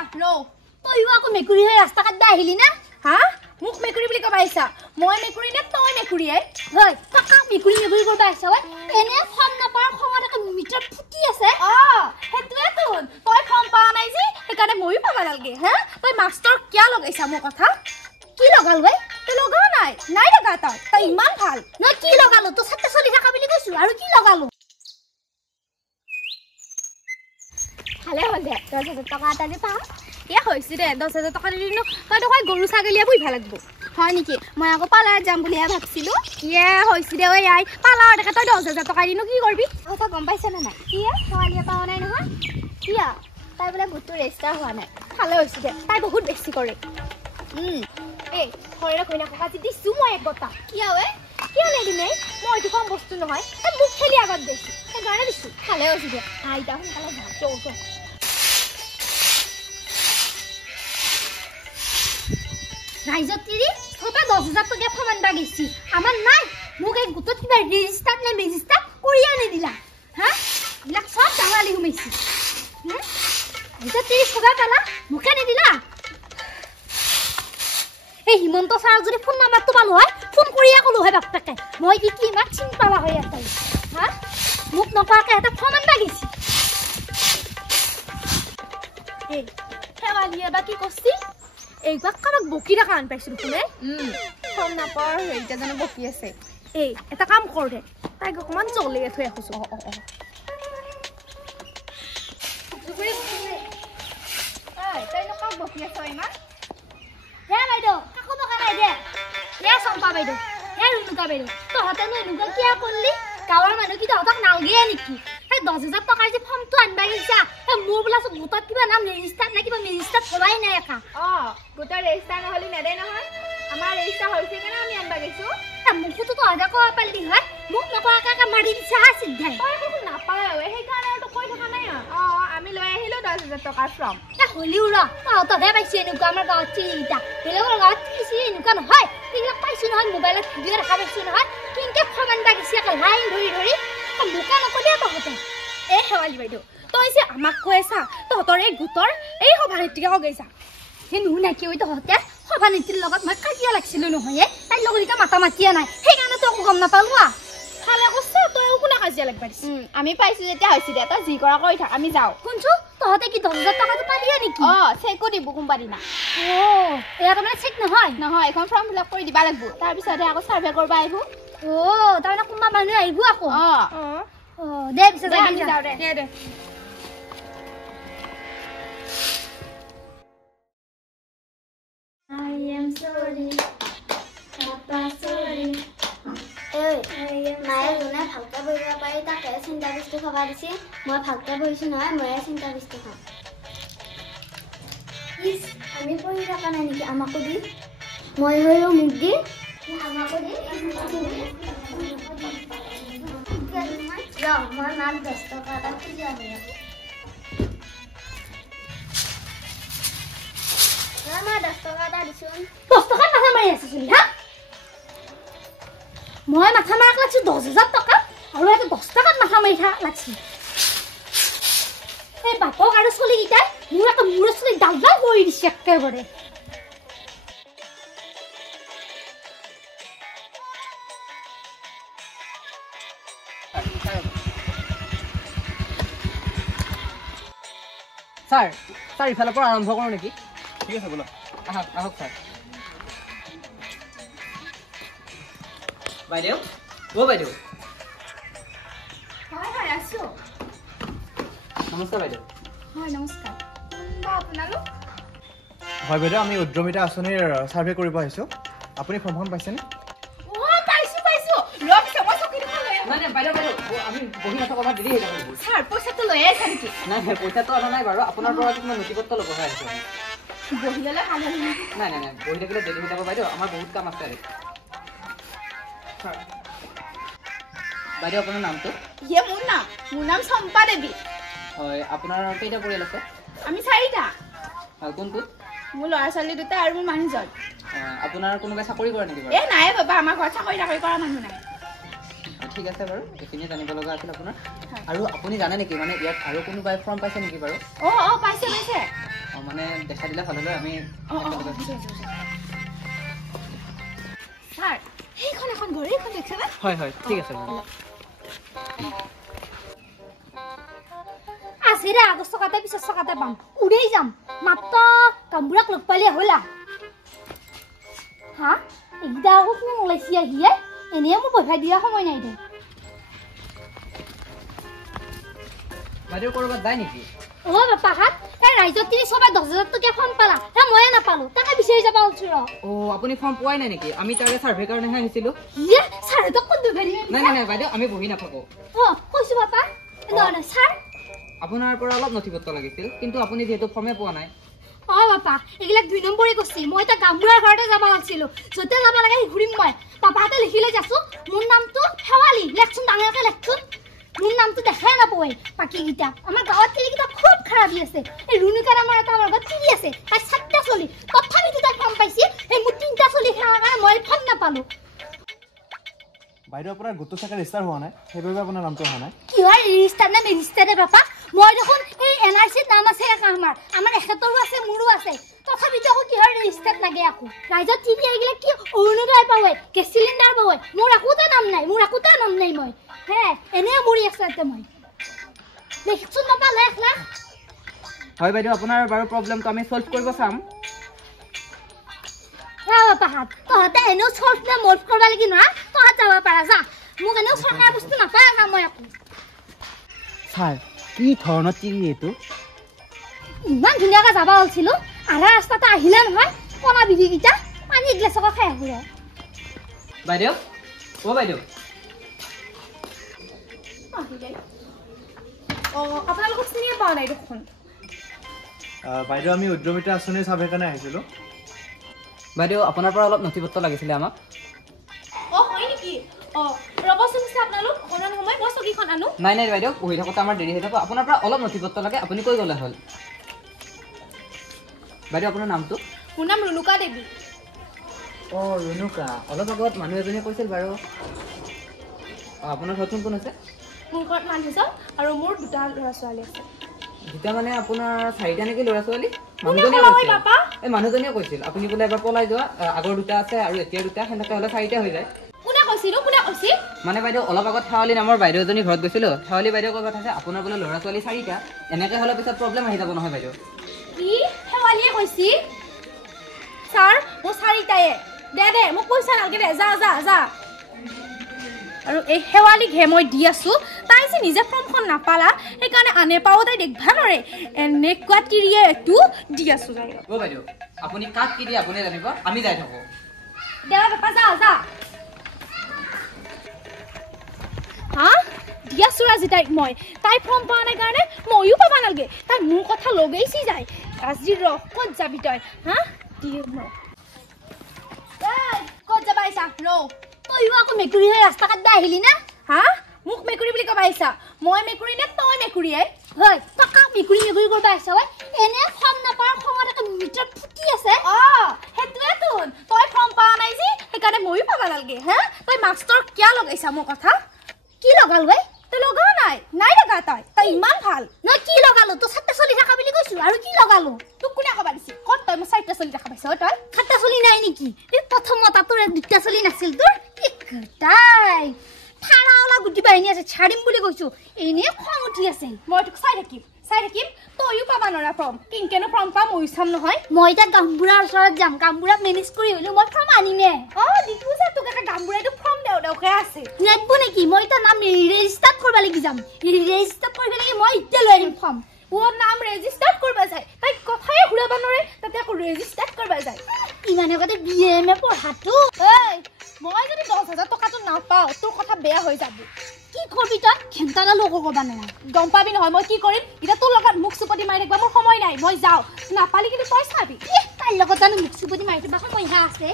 আছা ৰ তইও আকৌ মেকুৰী হৈ ৰাস্তা কাট আহিলি না হা মোক মেকুৰী বুলি কবা আহিছা মই মেকুৰী নে তই মেকুৰী আই হয় কাকা মেকুৰী কৰবা আহিছা ঐ এনে ফোন নাপাৰ খঙত এক মিটাৰ ফুটি আছে হেতুৱে তোন তই ফোন পা নাই যে একানে মইও পাবা নালগে হা তই মাষ্টৰ কিয়া লগাইছা মোৰ কথা কি লগাল ঐ তই লগা নাই লগা তই ইমান ভাল ন কি লগালো তো ছাত্র চলি থাকা বুলি কৈছো আৰু কি লগালো ভালে হল দে 10,000 টকা এটা যে পা ইয়া হইছে দে 10,000 টকা দিনো তই তো গৰু ছাগলীয়া বইভা লাগব হয় নেকি মই আকৌ পালাৰ যাম বুলি ভাবছিলো ইয়া হইছে দে ঐ আই পালাৰ দেখা তই 10,000 টকা দিনো কি কৰবি কথা গম পাইছ না ইয়া সৱালিয়া পাও নাই নহয় ইয়া তাই বলে গুটু ৰেজিষ্টাৰ হোৱা নাই ভালে হইছে দে তাই বহুত বেছি কৰে এই ঘৰে কইনা কাটি দিছো মই এক বটা কিয়া ঐ কিয় নেদি নাই মই এইটো কম বস্তু নহয় তই মুখ খেলি আগত দিছি তই গানে দিছো ভালে হইছে দে আইতা সোনকালে যা চৌ রাইজত তিৰি সবা 10,000 টকা ফমান বাগিছি আমার নাই মোক এই গুটত কিবা রেজিস্টার নে রেজিস্টার করিয়া নে দিলা হ্যাঁ ইলাক সব ডাঙালি হুমাইছি হ্যাঁ রাইজত তিৰি সবা পালা মুখে নে দিলা এই হিমন্ত স্যার যদি ফোন নাম্বার তো পালো হয় ফোন করিয়া কলো হয় বাপটাকে মই কি মাক চিন পালা হয় আতাই হ্যাঁ মোক নপাকে এটা ফমান বাগিছি এই হেৱালিয়া বাকি কস্তি এইবাক কামক বকি ৰাখা আন পাইছিলো কোনে ফোন নাপাৰ হেইটা জানো বকি আছে এই এটা কাম কৰ দে তাইক অকমান চলে থৈ আহছো তাই নকাক বকি আছে ইমান হে বাইদেউ কাকো বকা নাই দে হে চম্পা বাইদেউ হে ৰুনুকা বাইদেউ তহঁতে ন ৰুনুকা কিয়া কৰলি গাঁৱৰ মানুহ কি তহঁতক নালগে নেকি সেই 10,000 টকাৰ যে ফৰ্মটো আনবা গৈছা মোৰ বোলা গোটত কিবা নাম ৰেজিষ্টাৰ নে কিবা ৰেজিষ্টাৰ কৰাই নাই একা গোটৰ ৰেজিষ্টাৰ নহলি নেদে নহয় আমাৰ ৰেজিষ্টাৰ হৈছে কেনে আমি আনবা গৈছো মুখতো তো আধা কোৱা পালি হয় মোক নকৰা কাকা মাৰি দিছা সিদ্ধাই তই একো নাপায় সেই কাৰণে তো কৈ থকা নাই আমি লৈ আহিলো 10,000 টকাৰ ফৰ্ম হলিও ৰ তহঁতে পাইছি এনেকুৱা আমাৰ গাঁৱত চিৰিটা বেলেগৰ গাঁৱত চিৰি এনেকুৱা নহয় সেইবিলাক পাইছো নহয় মোবাইলত ভিডিঅ' দেখা পাইছো নহয় কিনকে ফৰ্ম আনবা গৈছি লাইন ধৰি বোকা নকৰিয়া তহঁতে এই হেৱালি বাইদেউ তই যে আমাক কৈ আছা তহঁতৰ এই গোটৰ এই সভানেত্ৰীকে গৈছা সেই নুহু নাকি ঐ তহঁতে সভানেত্ৰীৰ লগত মই কাজিয়া লাগিছিলো নহয় তাইৰ লগত এতিয়া মাতা মাতিয়া নাই সেইকাৰণে তই একো গম নাপালো ভালে কৈছে তই কোনে কাজিয়া লাগবা দিছি আমি পাইছো যেতিয়া হৈছে দে তই যি কৰা কৰি থাক আমি যাওঁ শুনছো তহঁতে কি 10,000 টকাটো পালিয়া নেকি চেকো দিব কোম্পানী না এয়া তাৰমানে চেক নহয় এখন ফৰ্ম ফিল আপ কৰি দিবা লাগিব তাৰপিছতহে আকৌ চাৰ্ভে কৰিব আহিব তাৰমানে কোনোবা মানুহ আহিব আকৌ দে পিছত আমি যাওঁ দে I am sorry Papa sorry মায়ে যোনে ভালকে বহিব পাৰি তাকে চিন্তা বস্তু খাবা দিছে মই ভালকে বহিছো নহয় ময়ে চিন্তা বস্তু খাওঁ ইস আমি পঢ়ি থকা নাই নেকি আমাকো দি মই হৈও মোক দি আমাকো দি মই মাক 10 টকা এটা খুজি আনিম মই 10 টকা এটা দিছোঁ 10 টকা মাথা মাৰি আছিস হা মই মাথা মাৰাক লাগছি 10,000 টকা আৰু এটা 10 টকাত মাথা মাৰি লাগছি এই বাপক আৰু চলি গিটাই মোৰ একটা মুড়ে চলি ডাল কৰি দিছে একেবাৰে স্যাৰ ইফালৰ পৰা আৰম্ভ কৰো নেকি ঠিক আছে বলা আহক স্যাৰ বাইদেউ বাইদেউ হয় আছো নমস্কাৰ বাইদেউ হয় নমস্কাৰ আপোনালোক হয় বাইদেউ আমি উদ্যমিতা আঁচনিৰ সাৰ্ভে কৰিব আহিছো আপুনি ফৰ্মখন পাইছেনে পাইছো লক সময় চকি দেখা লৈ নাই বাইদেউ আমি বহি নাথাকো আমাৰ দেৰি হৈ যাব স্যাৰ পইচাটো লৈ আহিছা নেকি নাই পইচাটো অনা নাই বাৰু আপোনাৰ পৰা কিছুমান নথিপত্ৰ ল'ব হৈ আছে বহি ল'লে ভাল হ'ব নাই বহি থাকিলে দেৰি হৈ যাব বাইদেউ আমাৰ বহুত কাম আছে বাইদেউ আপোনাৰ নামটো মোৰ নাম চম্পা দেৱী হয় আপোনাৰ কেইটা পৰিয়াল আছে আমি 4টা হয় কোনটো মোৰ ল'ৰা ছোৱালী দুটা আৰু মোৰ মানুহজন আপোনাৰ কোনোবাই চাকৰি কৰে নেকি নাই বাবা আমাৰ ঘৰত চাকৰি কৰা মানুহ নাই ঠিক আছে বাৰু এইখিনিয়ে জানিব লগা আছিল আপোনাৰ আৰু আপুনি জানে নেকি মানে ইয়াত আৰু কোনোবাই ফৰ্ম পাইছে নেকি বাৰু পাইছে মানে দেখা দিলে ভাল হ'লে আমি ছাৰ সেইখন এখন ঘৰ এইখন দেখিছেনে হয় হয় ঠিক আছে আজিৰে আগৰ চকাতে পিছত চকাতে পাম উৰাই যাম মাত্ৰ কামবোৰাক লগ পালে হ'লা হা এইকেইটা আকৌ কোন ওলাইছি আহিয়ে এনেই মোক পইচা দিয়া সময় নাই দে বাইদেউ ক'ৰবাত যায় নেকি অ' বাপাহাত এই ৰাইজত তিনি সবাই 10,000 টকা ফৰ্ম পালা হে ময়ে নাপালো তাকে বিচাৰি যাব ওলছো ৰ অ' আপুনি ফৰ্ম পোৱাই নাই নেকি আমি তাৰে চাৰ্ভে কাৰণেহে আহিছিলোঁ ইয়ে ছাৰে তো ক'ত ধৰি নাই নাই নাই বাইদেউ আমি বহি নাথাকোঁ অ' কৈছো বাপা নহয় ছাৰ আপোনাৰ পৰা অলপ নথি পত্ৰ লাগিছিল কিন্তু আপুনি যিহেতু ফৰ্মে পোৱা নাই অ' বাপা এইবিলাক 2 নম্বৰে কৈছি মই এটা গামবুঢ়াৰ ঘৰতে যাব লাগিছিল যতে যাব লাগে ঘূৰিম মই বাপাহাতে লিখিলে যাছো মোৰ নামটো হেৱালি লেখচোন ডাঙৰকে লেখচোন মোৰ নামটো দেখাই নাপায় বাকী গীতা আমাৰ গাঁৱত তিৰিকেইটা খুব খাৰাপি আছে এই ৰুণিকাৰ আমাৰ এটা আমাৰ ঘৰত তিৰি আছে তাই 7টা চলি তথাপিতো তাই ফৰ্ম পাইছি এই মোৰ 3টা চলি খাৱাৰ কাৰণে মই ফৰ্ম নাপালো বাইদেউ আপোনাৰ গোটটো চাগে ৰেজিষ্টাৰ হোৱা নাই সেইবাবে আপোনাৰ নামটো অহা নাই কি হয় ৰেজিষ্টাৰ নে ৰেজিষ্টাৰে বাপা মই দেখোন এই এনআৰচিত নাম আছে আমাৰ এখেতৰো আছে মোৰো আছে তথাপিতো আকৌ কি হয় ৰেজিষ্টাৰ লাগে আকৌ ৰাইজত তিৰি আহিলে কি অৰুণোদয় পাৱে গেছ চিলিণ্ডাৰ পাৱে মোৰ একোতে নাম নাই মই হে এনে মৰি আছো এতিয়া মই দেখছোন বাপা লেখ হয় বাইদেউ আপোনাৰ বাৰু প্ৰব্লেমটো আমি সলভ কৰিব চাম বাপাহাত তহঁতে এনেও চল্ভ নে মল্ভ কৰিব লাগি না তহঁত যাব পাৰা যা মোক এনেও চৰকাৰ বস্তু নাপায় না মই আকৌ ছাৰ কি ধৰণৰ তিৰি এইটো ইমান ধুনীয়াকৈ যাব ওলছিলো আধা ৰাস্তাতে আহিলে নহয় কণা বিধিকেইটা পানী গ্লাছকে খাই আহিলে বাইদেউ অ' বাইদেউ আপোনালোকক চিনিয়ে পোৱা নাই দেখোন বাইদেউ আমি উদ্যমিতা আঁচনিৰ চাৰ্ভে কাৰণে আহিছিলোঁ বাইদেউ আপোনাৰ পৰা অলপ নথি পত্ৰ লাগিছিলে আমাক হয় নেকি ৰ'বচোন আপোনালোক অকণমান সময় মই চকীখন আনো নাই নাই বাইদেউ বহি থাকোঁতে আমাৰ দেৰি হৈ যাব আপোনাৰ পৰা অলপ নথি পত্ৰ লাগে আপুনি কৈ গ'লে হ'ল বাইদেউ আপোনাৰ নামটো মোৰ নাম ৰুণুকা দেৱী অঁ ৰুণুকা অলপ আগত মানুহ এজনীয়ে কৈছিল বাৰু আপোনাৰ ঘৰত কোন আছে মোৰ ঘৰত মানুহজন আৰু মোৰ 2টা ল'ৰা ছোৱালী আছে দুটা মানে আপোনাৰ 4টা নেকি ল'ৰা ছোৱালী মানুহজনীয়ে কৈছিল আপুনি বোলে এবাৰ পলাই যোৱা আগৰ 2টা আছে আৰু এতিয়া 2টা সেনেকৈ হ'লে 4টা হৈ যায় কোনে কৈছিল মানে বাইদেউ অলপ আগত শেৱালি নামৰ বাইদেউ এজনী ঘৰত গৈছিলোঁ শেৱালি বাইদেউ কৈ কথা আছে আপোনাৰ বোলে ল'ৰা ছোৱালী 4টা এনেকৈ হ'লে পিছত প্ৰব্লেম আহি যাব নহয় বাইদেউ কি শেৱালিয়ে কৈছিল ছাৰ মোৰ 4টায়ে দে মোক পইচা নালাগে দে যা আৰু এই শেৱালিকহে মই দি আছো তাই যে নিজে ফৰ্মখন নাপালা সেইকাৰণে আনে পাও তাই দেখবা নৰে এনেকুৱা তিৰিয়ে এইটো দি আছো যাই অ' বাইদেউ আপুনি কাক কি দিয়ে আপুনি জানিব আমি যাই থাকোঁ দেৱা বাপা যা হা দি আছো আজি তাইক মই তাই ফৰ্ম পোৱা নাই কাৰণে ময়ো পাবা নালাগে তাই মোৰ কথা লগাইছি যায় আজি ৰহ ক'ত যাবি তই হা দিয়ে মই ক'ত যাবা আহিছা ৰহ তইও আকৌ মেকুৰী হৈ ৰাস্তা কাটবা আহিলি না হা মোক মেকুৰী বুলি ক'বা আহিছা মই মেকুৰী নে তই মেকুৰীয়ে হয় তই কাক মেকুৰী কৰিব আহিছা হয় এনে ফৰ্ম নাপাৰ সময়ত একে মিটাৰ ফুটি আছে সেইটোৱেতো তই ফৰ্ম পোৱা নাই যে সেইকাৰণে ময়ো পাবা নালাগে হা তই মাষ্টৰ কিয় লগাইছা মোৰ কথা কি লগাল ভাই তই লগা নাই লগা তই ইমান ভাল নহয় কি লগালো তো 7টা চলি থাকা বুলি কৈছো আৰু কি লগালো তোক কোনে ক'বা দিছে ক'ত তই মোৰ 4টা চলি দেখা পাইছ তই 7টা চলি নাই নেকি এই প্ৰথম মতা তোৰ 2টা চলি নাছিল তোৰ তাই থাৰা ওলা গুটি বাহিনী আছে ছাড়িম বুলি কৈছো এনে খং উঠি আছে মই তোক চাই থাকিম তইও পাবা নৰা ফৰ্ম কিনকেনো ফৰ্ম পাম মই চাম নহয় মই এতিয়া গামবুঢ়াৰ ওচৰত যাম গামবুঢ়া মেনেজ কৰি হ'লেও মই ফৰ্ম আনিমে দিকু যে তোক এটা গামবুঢ়াইটো ফৰ্ম দেউকে আছে নেটবো নেকি মই এতিয়া নাম ৰেজিষ্টাৰ কৰিব লাগি যাম ৰেজিষ্টাৰ কৰিব লাগি মই এতিয়া লৈ আহিম ফৰ্ম নাম ৰেজিষ্টাৰ কৰিব যায় তাই কথাই ঘূৰাব নোৱাৰে তাতে আকৌ ৰেজিষ্টাৰ কৰিব যায় ইমান আগতে বিএমএ পঢ়াটো মই যদি 10,000 টকাটো নাপাওঁ তোৰ কথা বেয়া হৈ যাব কি কৰবি তই ঘেণ্টাডাল লোকো ক'বা নোৱাৰা গম পাবি নহয় মই কি কৰিম এতিয়া তোৰ লগত মুখ চুপতি মাৰি থাকিবা মোৰ সময় নাই মই যাওঁ নাপালি কিন্তু তই চাবি তাইৰ লগত জানো মুখ চুপতি মাৰি থাকিবা সময় আছে